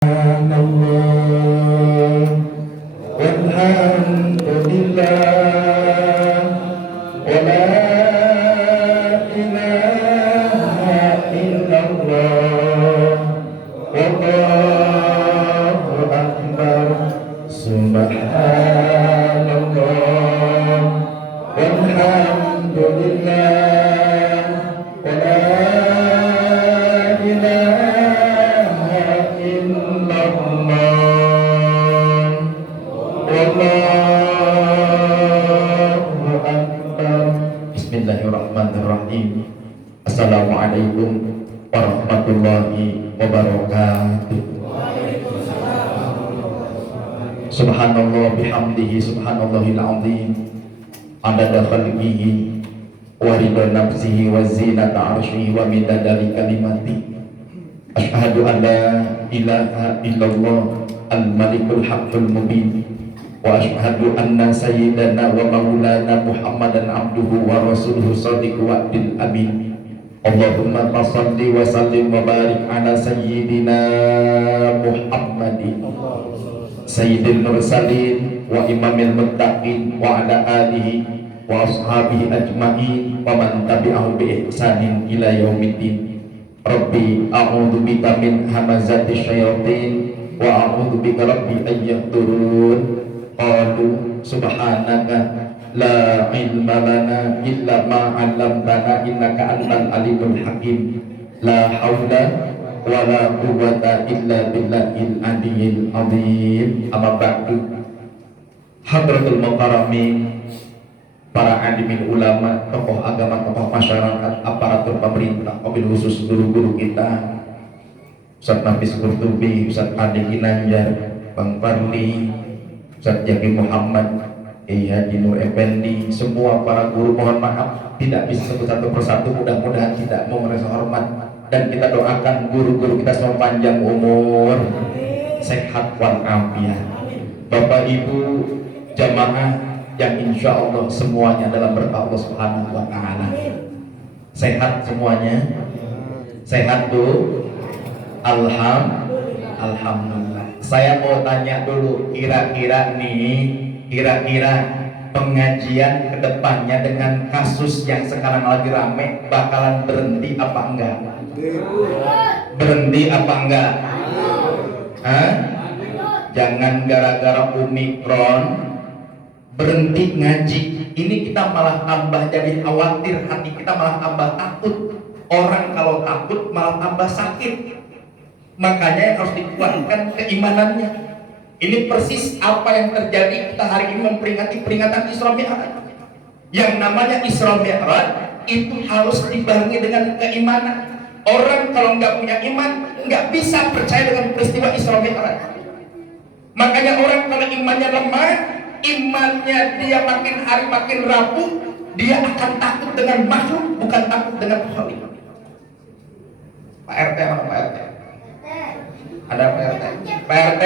Subhanallah walhamdulillah wa la ilaha illallah wallahu akbar. Subhanallah walhamdulillah wa la Bismillahirrahmanirrahim. Assalamualaikum warahmatullahi wabarakatuh. Subhanallah bihamdihi subhanallahil azim adada khalqihi wa ridha nafsihi wa zinata arsyihi wa midada kalimati. Asyhadu an la ilaha illallah al-malikul haqqul mubin wa asyhadu anna sayyidana wa maulana Muhammadan abduhu wa rasuluhu shadiqul wa'dil amin. Allahumma salli wa sallim wa barik ala sayyidina Muhammadin sayyidil mursalin wa imamil muttaqin wa ala alihi wa ashabihi ajma'in wa man tabi'ahum bi ihsanin ila yaumiddin. Rabbi a'udzu bika min hamazati syayatin wa a'udzu bika rabbi an yahdurun. Qalu subhanaka la ilma lana illa ma 'allamtana innaka antal alimul hakim. La haula wa la quwwata illa billahil aliyyil azim. Amma ba'du. Hadratul mukarramin, para alimin ulama, tokoh agama, tokoh masyarakat, aparatur pemerintah, mobil khusus guru-guru kita, Ustaz Nafis Qurtubi, Ustaz Adi Ginanjar, Bang Farli, Ustaz Jaki Muhammad, Haji Nur Effendi, semua para guru, mohon maaf tidak bisa sebut satu persatu, mudah-mudahan tidak mau merasa hormat, dan kita doakan guru-guru kita semua panjang umur, sehat walafiat. Bapak Ibu jamaah yang insya Allah semuanya dalam berkah Allah Subhanahu wa Ta'ala, sehat semuanya, sehat tuh, alhamdulillah. Saya mau tanya dulu, kira-kira pengajian kedepannya dengan kasus yang sekarang lagi rame bakalan berhenti apa enggak? Berhenti apa enggak? Hah? Jangan gara-gara Omikron berhenti ngaji. Ini kita malah tambah jadi khawatir, hati kita malah tambah takut. Orang kalau takut malah tambah sakit. Makanya harus dikuatkan keimanannya. Ini persis apa yang terjadi kita hari ini memperingati peringatan Isra Mi'raj. Yang namanya Isra Mi'raj itu harus dibarengi dengan keimanan. Orang kalau nggak punya iman nggak bisa percaya dengan peristiwa Isra Mi'raj. Makanya orang kalau imannya lemah, imannya dia makin hari makin rapuh, dia akan takut dengan makhluk, bukan takut dengan Khalik. Pak RT mana Pak RT? Ada Pak RT? Pak RT,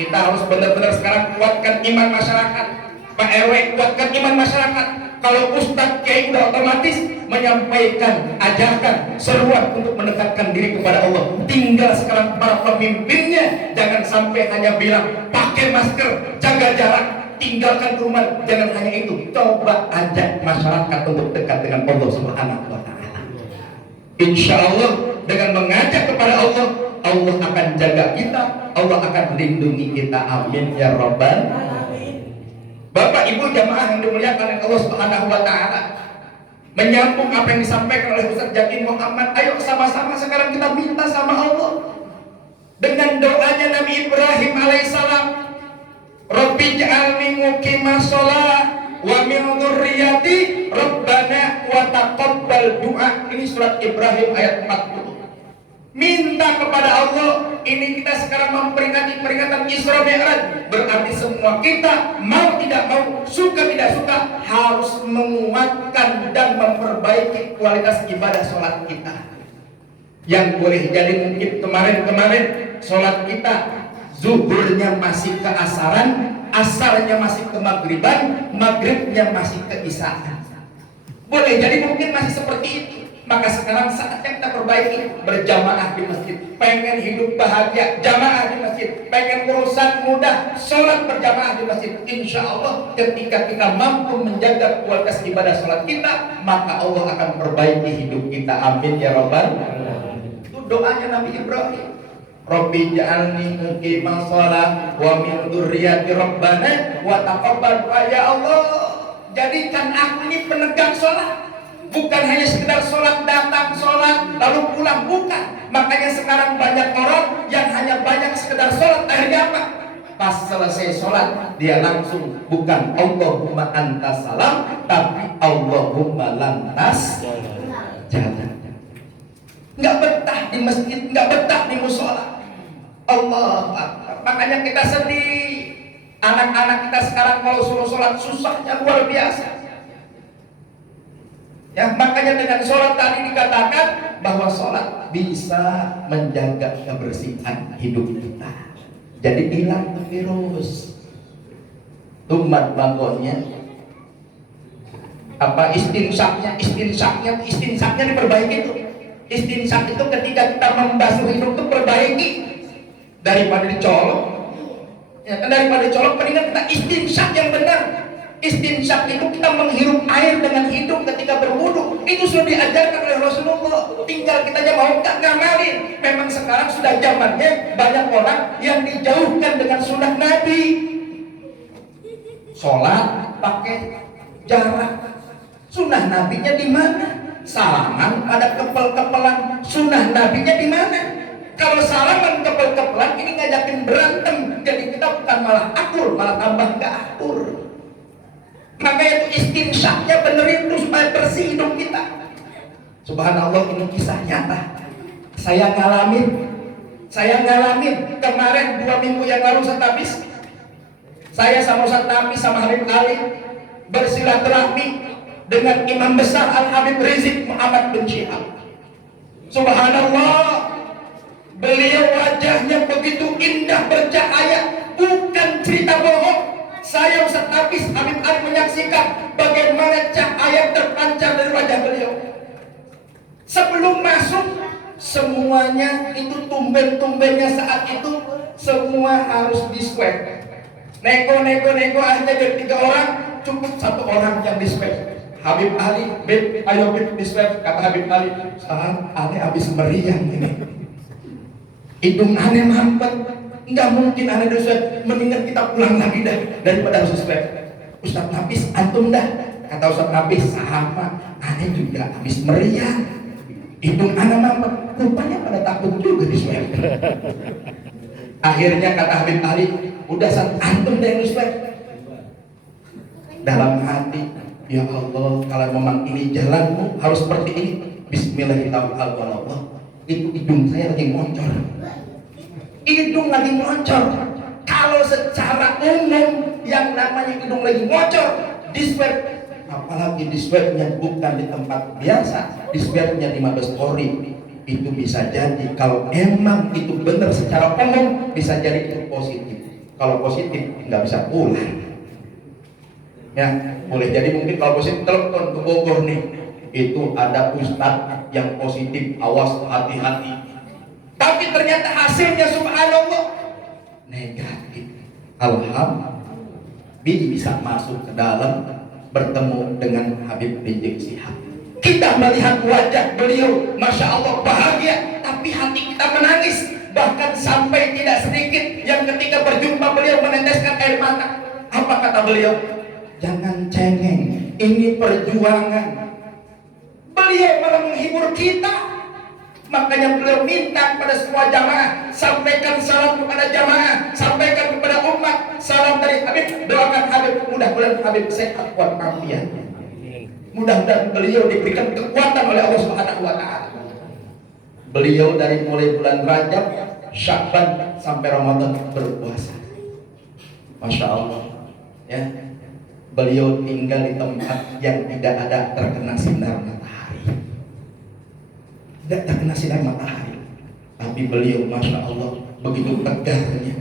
kita harus benar-benar sekarang kuatkan iman masyarakat. Pak RW, kuatkan iman masyarakat. Kalau Ustadz Kiai udah otomatis menyampaikan ajakan, seruan untuk mendekatkan diri kepada Allah. Tinggal sekarang para pemimpinnya jangan sampai hanya bilang pakai masker, jaga jarak, tinggalkan rumah. Jangan hanya itu, coba ajak masyarakat untuk dekat dengan Allah Subhanahu wa Ta'ala. Insya Allah dengan mengajak kepada Allah, Allah akan jaga kita, Allah akan lindungi kita. Amin ya Rabbal alamin. Bapak Ibu jamaah yang dimuliakan oleh Allah Subhanahu wa Ta'ala, menyambung apa yang disampaikan oleh Ustaz Jaki Muhammad, ayo sama-sama sekarang kita minta sama Allah dengan doanya Nabi Ibrahim alaihissalam, Rabbi ja'alni muqimas shalah wa min dzurriyyati rabbana wa taqabbal du'a. Ini surat Ibrahim ayat 40. Minta kepada Allah. Ini kita sekarang memperingati peringatan Isra Mi'raj. Berarti semua kita mau tidak mau, suka tidak suka, harus menguatkan dan memperbaiki kualitas ibadah sholat kita. Yang boleh jadi mungkin kemarin sholat kita zuhurnya masih ke asaran, asarnya masih ke maghriban, maghribnya masih ke isaan. Boleh jadi mungkin masih seperti itu. Maka sekarang saatnya kita perbaiki, berjamaah di masjid. Pengen hidup bahagia, jamaah di masjid. Pengen urusan mudah, sholat berjamaah di masjid. Insya Allah ketika kita mampu menjaga kualitas ibadah sholat kita, maka Allah akan perbaiki hidup kita. Amin ya Rabbal alamin. Itu doanya Nabi Ibrahim. Rabbi ja'alni muqimas shalah wa min dzurriyyati rabbana wa taqabbal. Ya Allah, jadikan aku ini penegak sholat. Bukan hanya sekedar sholat, datang sholat lalu pulang, bukan. Makanya sekarang banyak orang yang hanya banyak sekedar sholat. Akhirnya apa? Pas selesai sholat dia langsung bukan Allahumma antas salam, tapi Allahumma lantas jalan. Nggak betah di masjid, nggak betah di musola. Allah Akbar. Makanya kita sedih. Anak-anak kita sekarang kalau suruh sholat susahnya luar biasa. Ya, makanya dengan sholat tadi dikatakan bahwa sholat bisa menjaga kebersihan hidup kita. Jadi hilang tuh virus. Tumat bangunnya apa istinsaknya diperbaiki tuh. Istinsak itu ketika kita membasuh hidung itu perbaiki daripada dicolok. Ya, kan daripada dicolok mendingan kita istinsak yang benar. Istinsak itu kita menghirup air dengan hidung ketika berwudu. Itu sudah diajarkan oleh Rasulullah. Tinggal kitanya mau nggak ngamalin. Memang sekarang sudah zamannya banyak orang yang dijauhkan dengan sunnah Nabi. Sholat pakai jarak. Sunnah Nabinya di mana? Salaman pada kepel-kepelan. Sunnah Nabinya di mana? Kalau salaman kepel-kepelan ini ngajakin berantem. Jadi kita bukan malah akur, malah tambah nggak akur. Makanya itu istinsaknya benerin tuh supaya bersih hidup kita. Subhanallah, ini kisah nyata. Saya ngalamin kemarin 2 minggu yang lalu habis. Saya sama Ustaz Nafis sama Habib Ali bersilaturahmi dengan Imam Besar Al-Habib Rizik Muhammad bin Syihab. Subhanallah, beliau wajahnya begitu indah bercahaya, bukan cerita bohong. Saya Ustaz Nafis, Habib Ali menyaksikan bagaimana cahaya terpancar dari wajah beliau. Sebelum masuk, semuanya itu tumben-tumbennya saat itu semua harus di swab. Nego akhirnya dari 3 orang cukup 1 orang yang di swab. Habib Ali, Beb, ayo Beb di swab. Kata Habib Ali, aneh habis meriang ini. Hidung aneh mampet. Enggak mungkin aneh di swab, mendingan kita pulang lagi dah daripada harus swab. Ustaz Nafis, antum dah. Kata Ustaz Nafis, sama, aneh juga habis meriang. Hidung aneh mampet. Rupanya pada takut juga di swab. Akhirnya kata Habib Ali, udah antum dah yang di swab. Dalam hati, ya Allah, kalau memang ini jalanmu harus seperti ini. Bismillahirrahmanirrahim. Itu hidung saya lagi moncor. Hidung lagi ngocor. Kalau secara umum yang namanya hidung lagi ngocor, di swab, apalagi di swabnya bukan di tempat biasa, di swabnya di Mabes Polri, itu bisa jadi kalau emang itu benar secara umum bisa jadi itu positif. Kalau positif nggak bisa pulang. Ya, boleh jadi mungkin kalau positif telepon ke Bogor nih, itu ada ustadz yang positif, awas hati-hati. Tapi ternyata hasilnya subhanallah negatif. Alhamdulillah bisa masuk ke dalam bertemu dengan Habib Rizik Syihab. Kita melihat wajah beliau, masya Allah bahagia, tapi hati kita menangis. Bahkan sampai tidak sedikit yang ketika berjumpa beliau meneteskan air mata. Apa kata beliau? Jangan cengeng, ini perjuangan. Beliau malah menghibur kita. Makanya beliau minta kepada semua jamaah, sampaikan salam kepada jamaah, sampaikan kepada umat, salam dari Habib, doakan Habib, mudah-mudahan Habib sehat kuat walafiat. Mudah-mudahan beliau diberikan kekuatan oleh Allah Subhanahu wa taala. Beliau dari mulai bulan Rajab, Sya'ban sampai Ramadan berpuasa. Masya Allah. Ya. Beliau tinggal di tempat yang tidak ada terkena sinar matahari. Tidak terkena sinar matahari, tapi beliau masya Allah begitu tegarnya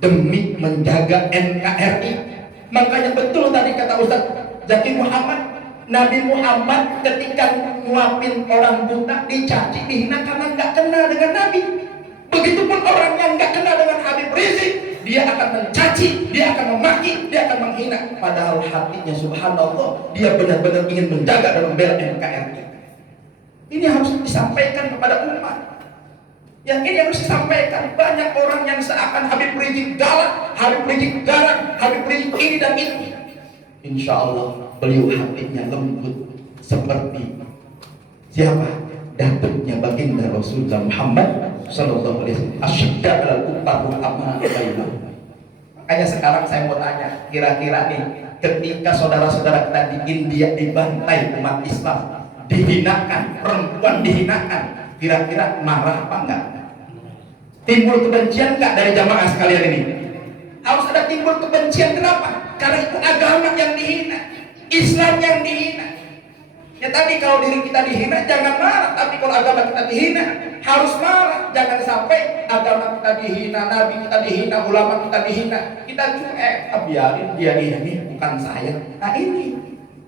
demi menjaga NKRI. Makanya betul tadi kata Ustaz Zaki Muhammad, Nabi Muhammad ketika nguapin orang buta dicaci, dihina karena nggak kenal dengan Nabi. Begitupun orang yang nggak kenal dengan Habib Rizik, dia akan mencaci, dia akan memaki, dia akan menghina. Padahal hatinya subhanallah, dia benar-benar ingin menjaga dan membela NKRI. Ini harus disampaikan kepada umat. Yang ini harus disampaikan. Banyak orang yang seakan Habib Rizik galak, Habib Rizik garang, Habib Rizik ini dan itu. Insya Allah beliau hatinya lembut seperti siapa? Datuknya baginda Rasulullah Muhammad Sallallahu Alaihi Wasallam. Asyidda alal kuffar ruhama bainahum. Makanya sekarang saya mau tanya, kira-kira nih, ketika saudara-saudara kita di India dibantai umat Islam, dihinakan, perempuan dihinakan, kira-kira marah apa enggak? Timbul kebencian enggak dari jamaah sekalian ini? Harus ada timbul kebencian. Kenapa? Karena itu agama yang dihina, Islam yang dihina. Ya tadi kalau diri kita dihina jangan marah, tapi kalau agama kita dihina harus marah. Jangan sampai agama kita dihina, nabi kita dihina, ulama kita dihina, kita cuek, biarin dia ini, bukan saya. Nah ini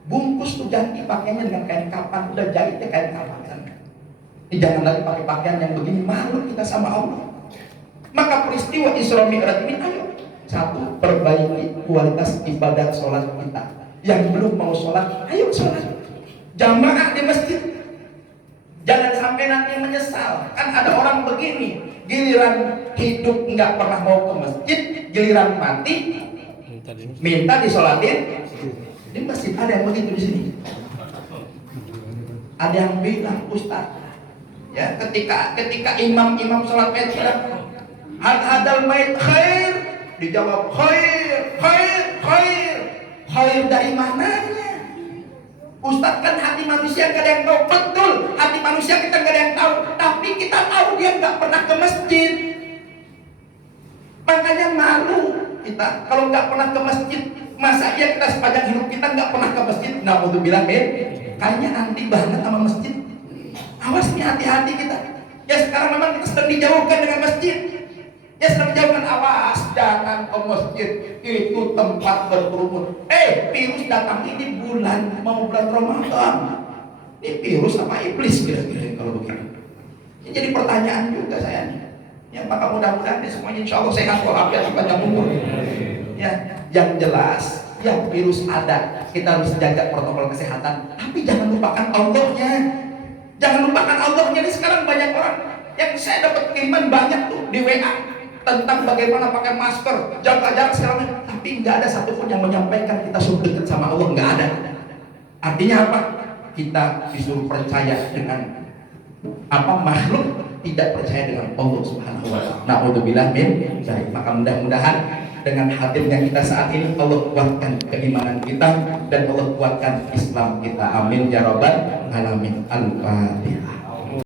bungkus tuh ganti pakaiannya dengan kain kapan, udah jahitnya kain kapan. Jangan lagi pakai pakaian yang begini, malu kita sama Allah. Maka peristiwa Isra Mi'raj ini, ayo satu, perbaiki kualitas ibadah sholat kita. Yang belum mau sholat, ayo sholat jamaah di masjid. Jangan sampai nanti menyesal. Kan ada orang begini, giliran hidup nggak pernah mau ke masjid, giliran mati minta disolatin di masjid. Ada yang begitu di sini. Ada yang bilang, Ustaz, ya ketika imam sholat mayat hadal mayat khair, dijawab khair dari mananya? Ustaz, kan hati manusia gak ada yang tahu. Betul, hati manusia kita gak ada yang tahu, tapi kita tahu dia gak pernah ke masjid. Makanya malu kita kalau gak pernah ke masjid. Masa iya kita sepanjang hidup kita gak pernah ke masjid? Nah untuk bilang kayaknya anti banget sama masjid. Awas nih, hati-hati kita. Ya sekarang memang kita sedang dijauhkan dengan masjid. Ya sedang dijauhkan, awas jangan ke masjid, itu tempat berkerumun. Virus datang ini mau bulan Ramadan. Ini virus apa iblis kira-kira kalau begini? Ini jadi pertanyaan juga saya nih. Ya maka mudah-mudahan semuanya insya Allah sehat walafiat panjang umur. Ya yang jelas, ya virus ada, kita harus jaga protokol kesehatan. Tapi jangan lupakan Allahnya. Jangan lupakan Allahnya. Ini sekarang banyak orang yang saya dapat kiriman banyak tuh di WA tentang bagaimana pakai masker, jaga jarak segala macam, tapi nggak ada satupun yang menyampaikan kita suruh dekat sama Allah, nggak ada. Artinya apa? Kita disuruh percaya dengan makhluk, tidak percaya dengan Allah Subhanahu wa Ta'ala. Na'udzubillah min dzalik. Maka mudah-mudahan dengan hadirnya kita saat ini, Allah kuatkan keimanan kita dan Allah kuatkan Islam kita. Amin ya rabbal alamin. Al-Fatihah.